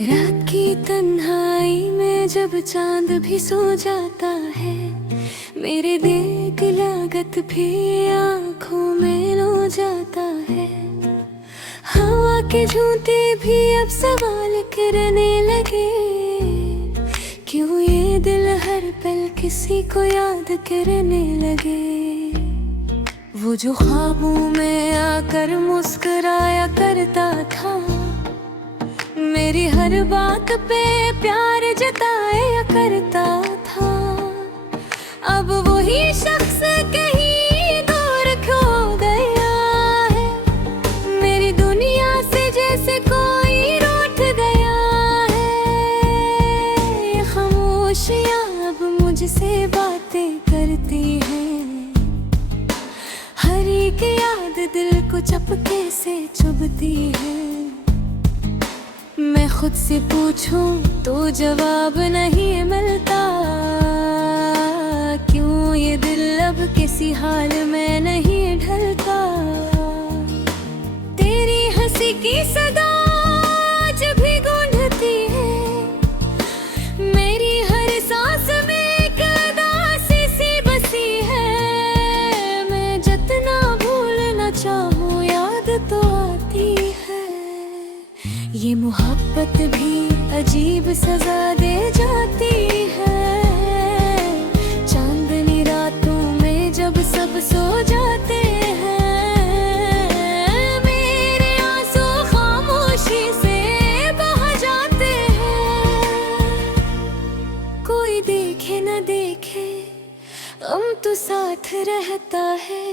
रात की तन्हाई में जब चांद भी सो जाता है, मेरे दिल की लागत भी आँखों में लो जाता है। हवा के झूठे भी अब सवाल करने लगे, क्यों ये दिल हर पल किसी को याद करने लगे। वो जो ख्वाबों में आकर मुस्कुराया करता था, मेरी हर बात पे प्यार जताया करता था, अब वही शख्स कहीं दूर खो गया है। मेरी दुनिया से जैसे कोई रूठ गया है। ये खामोशियाँ अब मुझसे बातें करती हैं, हर एक याद दिल को चपके से चुभती है। मैं खुद से पूछूं तो जवाब नहीं मिलता, क्यों ये दिल अब किसी हाल में नहीं ढलता। तेरी हंसी की सदा आज भी गूंजती है, मेरी हर सांस में एक उदासी सी बसी है। मैं जितना भूलना चाहूं याद तो आती है, ये मोहब्बत भी अजीब सजा दे जाती है। चांदनी रातों में जब सब सो जाते हैं, मेरे आंसू खामोशी से बह जाते हैं। कोई देखे न देखे गम तो साथ रहता है,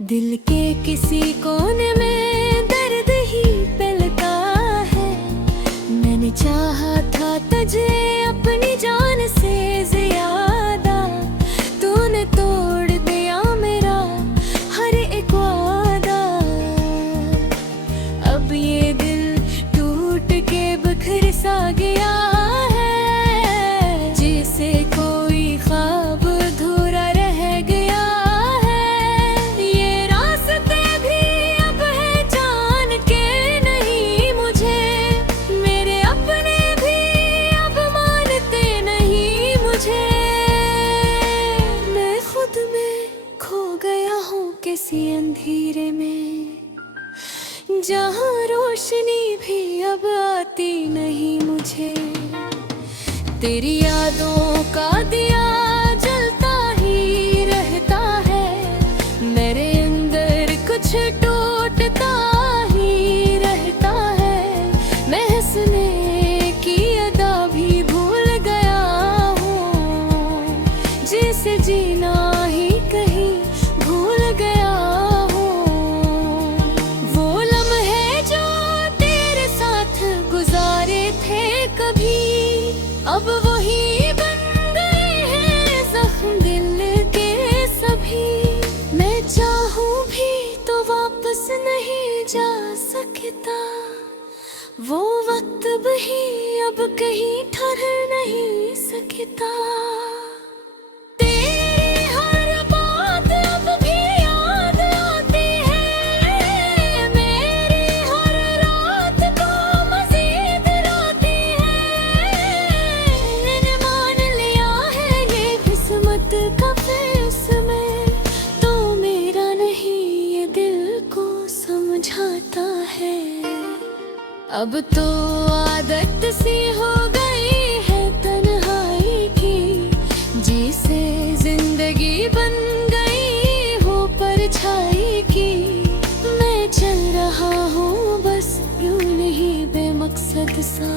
दिल के किसी कोने में दर्द ही पिलता है। मैंने चाहा था तुझे अपनी जान से ज्यादा, तूने तोड़ दिया मेरा हर एक वादा। अब ये दिल टूट के बिखर सा गया है, जैसे कोई ख्वाब अधूरा रह गया है। ये रास्ते भी अब है जान के नहीं मुझे, मेरे अपने भी अब मानते नहीं मुझे। मैं खुद में खो गया हूँ किसी अंधेरे में, जहाँ रोशनी भी अब आती नहीं मुझे। तेरी यादों का दिया जलता ही रहता है, मेरे अंदर कुछ टूटता ही रहता है। मैं हंसने की अदा भी भूल गया हूँ, जिसे जीना ही कहीं भूल गया हूँ। वो लम्हे जो तेरे साथ गुजारे थे कभी, अब वही बन गए हैं जख्म दिल के सभी। मैं चाहूं भी तो वापस नहीं जा सकता, वो वक्त भी अब कहीं ठहर नहीं सकता। तेरी हर बात अब भी याद आती है, मेरी हर रात को मजीद रोती है। मैंने मान लिया है ये किस्मत का फैसला, तो मेरा नहीं ये दिल को समझाता है। अब तो आदत सी हो गई है तन्हाई की, जिसे जिंदगी बन गई हो परछाई की। मैं चल रहा हूँ बस यूं नहीं बेमकसद सा,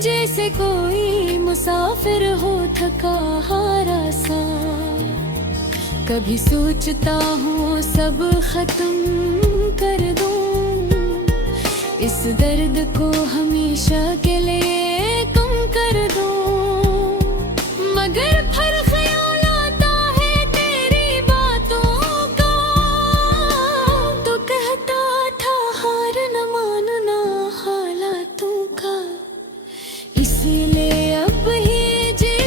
जैसे कोई मुसाफिर हो थका हारा सा। कभी सोचता हूँ सब खत्म कर दूं, इस दर्द को हमेशा के लिए कम कर दूं। मगर हर ख्याल आता है तेरी बातों का, तो कहता था हार न मानना हालातों का। इसीलिए अब ही जी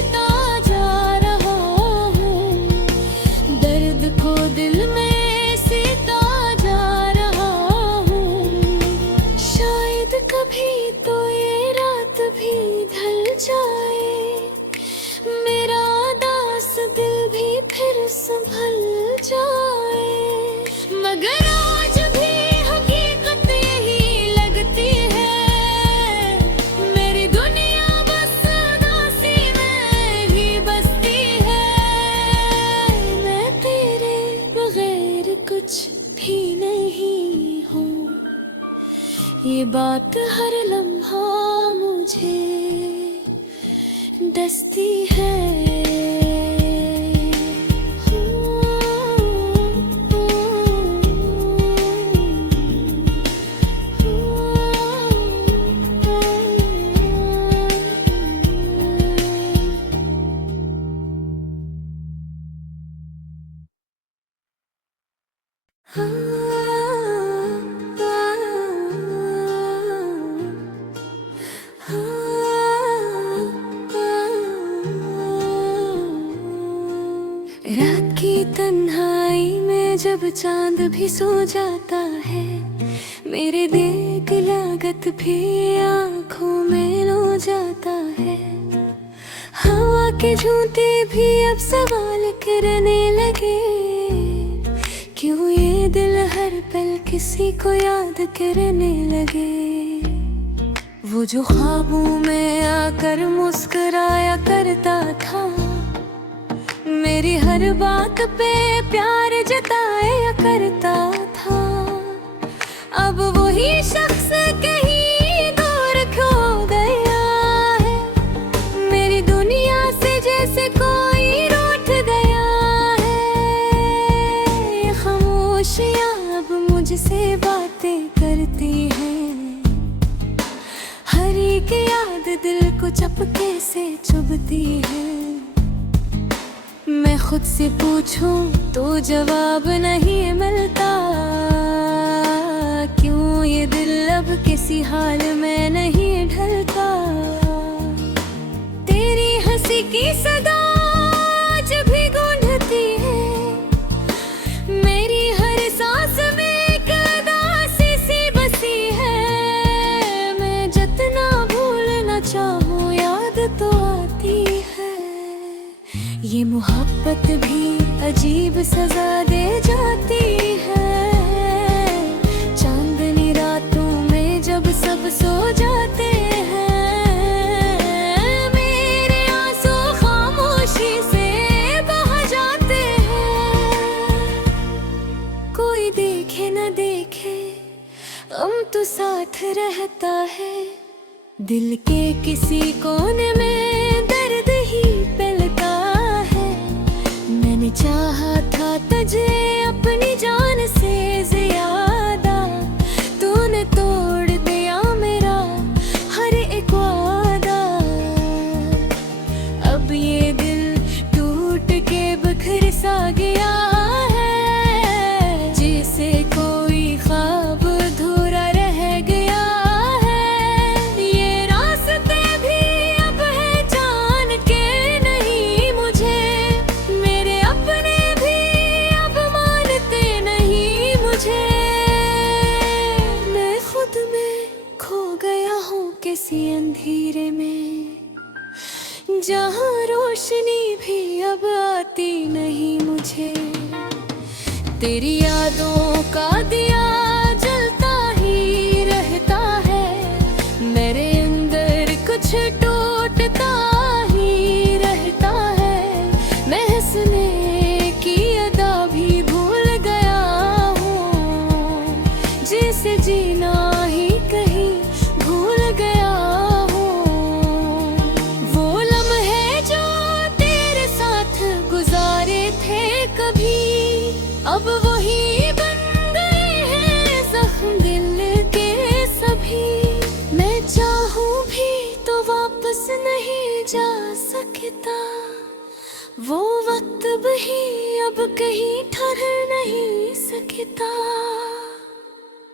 बरसती है। रात की तन्हाई में जब चांद भी सो जाता है, मेरे दिल की लागत भी आँखों में लो जाता है। हवा के झूठे भी अब सवाल करने लगे, क्यों ये दिल हर पल किसी को याद करने लगे। वो जो ख्वाबों में आकर मुस्कुराया करता था, मेरी हर बात पे प्यार जताया करता था, अब वही शख्स कहीं दूर खो गया है। मेरी दुनिया से जैसे कोई रूठ गया है। खामोशियाँ अब मुझसे बातें करती हैं, हर एक याद दिल को चपके से चुभती है। मैं खुद से पूछूं तो जवाब नहीं मिलता, क्यों ये दिल अब किसी हाल में नहीं ढलता। तेरी हंसी की सदा आज भी गूंजती है, मेरी हर सांस में एक उदासी सी बसी है। मैं जितना भूलना चाहूं याद तो आती है, ये मोहब्बत भी अजीब सजा दे जाती है। चांदनी रातों में जब सब सो जाते हैं, मेरे आंसू खामोशी से बह जाते हैं। कोई देखे न देखे गम तो साथ रहता है, दिल के किसी कोने में दर्द ही पलता है। मैंने चाहा था तुझे अपनी जान से ज्यादा, तूने तोड़ दिया मेरा हर एक वादा। अब ये दिल टूट के बिखर सा गया है, जैसे कोई ख्वाब अधूरा रह गया है। ये रास्ते भी अब है जान के नहीं मुझे, मेरे अपने भी अब मानते नहीं मुझे। मैं खुद में खो गया हूँ किसी अंधेरे में, जहाँ रोशनी भी अब आती नहीं मुझे। तेरी यादों का दिया जलता ही रहता है, मेरे अंदर कुछ टूटता ही रहता है। मैं हंसने की अदा भी भूल गया हूँ, जिसे जीना ही कहीं भूल गया हूँ। वो लम्हे जो तेरे साथ गुजारे थे कभी, अब वही बन गए हैं जख्म दिल के सभी। मैं चाहूं भी तो वापस नहीं जा सकता, वो वक्त भी अब कहीं ठहर नहीं सकता।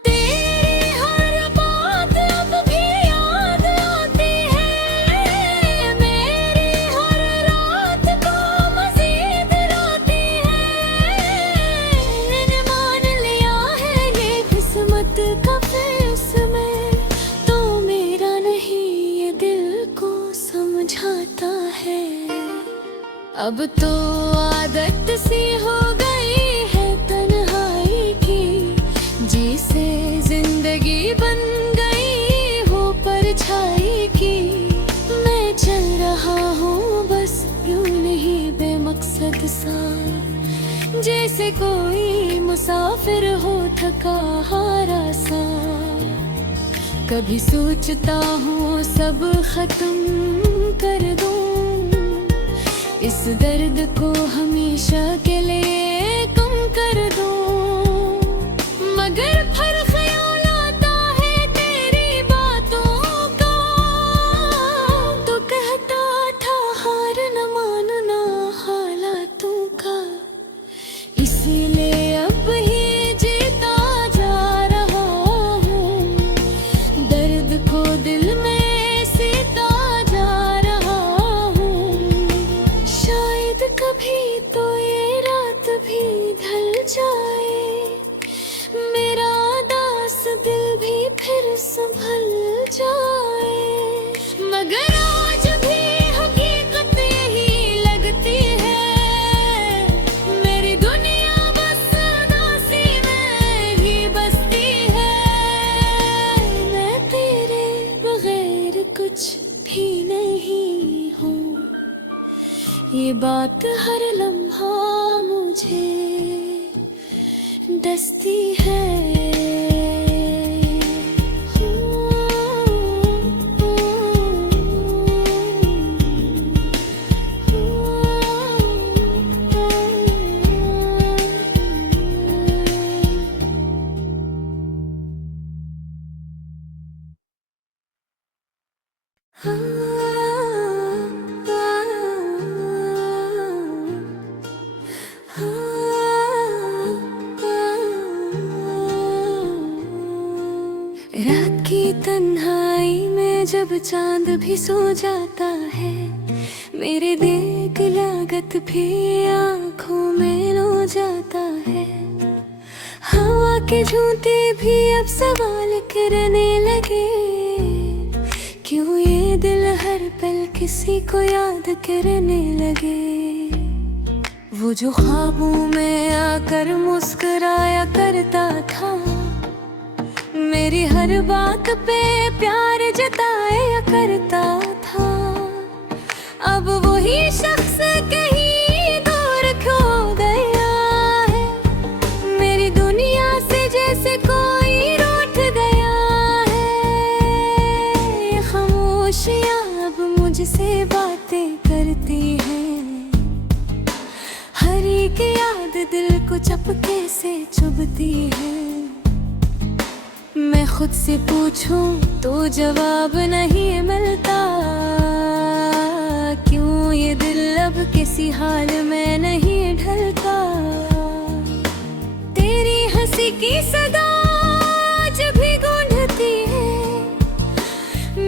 तेरी हर बात अब भी याद आती है, मेरी हर रात को मजीद रोती है। मैंने मान लिया है ये किस्मत का फैसला, तो मेरा नहीं ये दिल को समझाता है। अब तो आदत सी हो गई है तन्हाई की, जिसे जिंदगी बन गई हो परछाई की। मैं चल रहा हूँ बस यूं नहीं बेमकसद सा, जैसे कोई मुसाफिर हो थका हारा सा। कभी सोचता हूँ सब खत्म कर दूँ, इस दर्द को हमेशा के लिए कम कर दूं, मगर फर्क ख्याल आता है तेरी बातों का। तो कहता था हार न मानना हालातों का, इसीलिए अब ही जीता जा रहा हूँ, दर्द को दिल में सीता जा रहा हूँ। शायद कभी तो ये रात भी ढल जाए, मेरा दास दिल भी फिर संभल जाए, मगर आज भी हकीकत यही लगती है, मेरी दुनिया बस उदासी में ही बसती है। मैं तेरे बगैर कुछ भी नहीं हूँ, ये बात हर लम्हा मुझे डसती है। रात की तन्हाई में जब चांद भी सो जाता है, मेरे दिल की लागत भी आँखों में लो जाता है। हवा के झूठे भी अब सवाल करने लगे, क्यों ये दिल हर पल किसी को याद करने लगे। वो जो ख्वाबों में आकर मुस्कुराया करता था, मेरी हर बात पे प्यार जताया करता था, अब वही शख्स कहीं दूर खो गया है, मेरी दुनिया से जैसे कोई रूठ गया है। ये खामोशियाँ अब मुझसे बातें करती हैं, हर एक याद दिल को चपके से चुभती है। मैं खुद से पूछूं तो जवाब नहीं मिलता, क्यों ये दिल अब किसी हाल में नहीं ढलता। तेरी हंसी की सदा आज भी गूंजती है,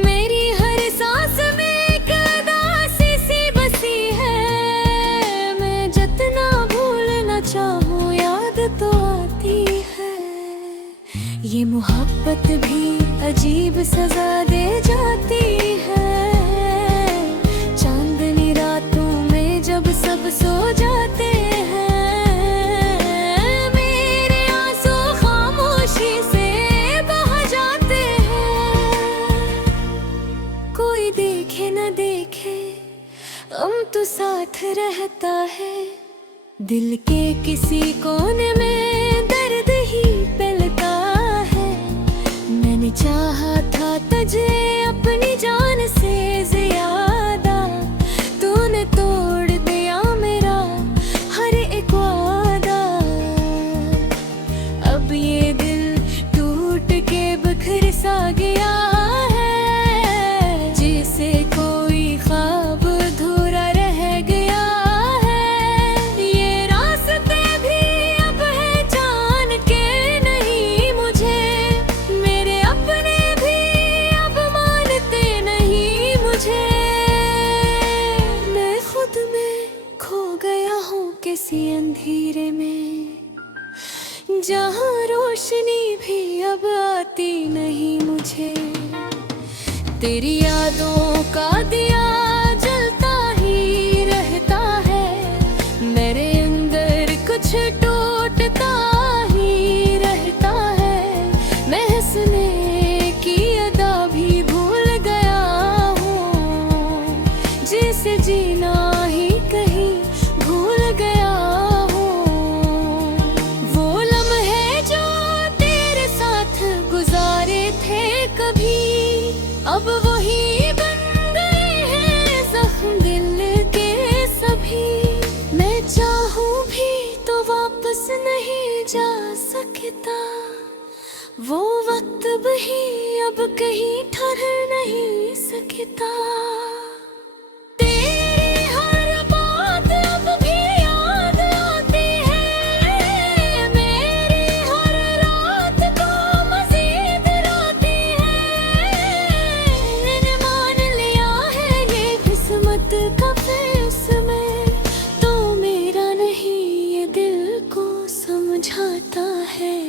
मेरी हर सांस में एक उदासी सी बसी है। मैं जितना भूलना चाहूँ याद तो आती है, ये मोहब्बत भी अजीब सजा दे जाती है। चांदनी रातों में जब सब सो जाते हैं, मेरे आंसू खामोशी से बह जाते हैं। कोई देखे न देखे गम तो साथ रहता है, दिल के किसी कोने में दर्द ही पिलता है। मैंने चाहा था तुझे अपनी जान से ज्यादा, तूने तोड़ दिया मेरा हर एक वादा। अब ये दिल टूट के बिखर सा गया है, जैसे कोई ख्वाब अधूरा रह गया है। ये रास्ते भी अब है जान के नहीं मुझे, मेरे अपने भी अब मानते नहीं मुझे। मैं खुद में खो गया हूँ किसी अंधेरे में, जहाँ रोशनी भी अब आती नहीं मुझे। तेरी यादों का दिया जलता ही रहता है, मेरे अंदर कुछ टूटता ही रहता है। मैं हंसने की अदा भी भूल गया हूँ, जिसे जीना ही कहीं भूल गया हूँ। वो लम्हे जो तेरे साथ गुजारे थे कभी, अब वही बन गए हैं जख्म दिल के सभी। अब कहीं ठहर नहीं सकता। तेरी हर बात अब भी याद आती है, मेरी हर रात को मजीद रोती है। मैंने मान लिया है ये किस्मत का फैसला, तो मेरा नहीं ये दिल को समझाता है।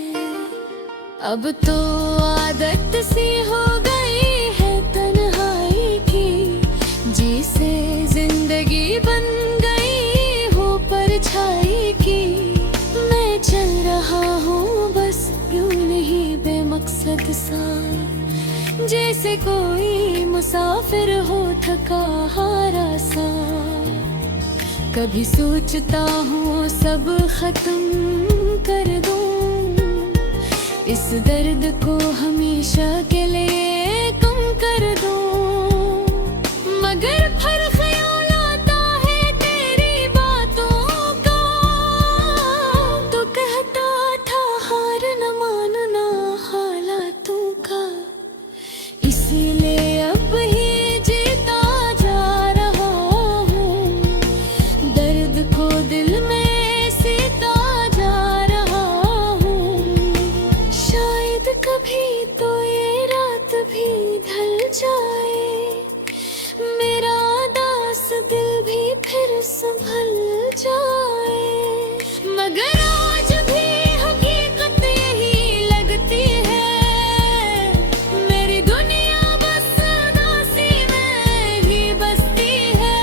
अब तो आदत सी हो गई है तन्हाई की, जिसे जिंदगी बन गई हो परछाई की। मैं चल रहा हूँ बस यूं नहीं बेमकसद सा, जैसे कोई मुसाफिर हो थका हारा सा। कभी सोचता हूँ सब खत्म कर दूँ, इस दर्द को हमेशा के लिए कम कर दूं। मगर हर ख्याल आता है तेरी बातों का, तो कहता था हार न मानना हालातों का। इसीलिए अब ही जीता जा रहा हूँ, दर्द को दिल में कभी तो ये रात भी ढल जाए, मेरा दास दिल भी फिर संभल जाए। मगर आज भी हकीकत यही लगती है, मेरी दुनिया बस उदासी में ही बसती है।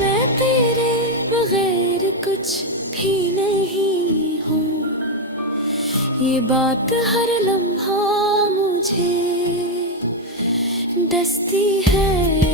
मैं तेरे बगैर कुछ भी नहीं हूँ, ये बात हर लम्हा मुझे डसती है।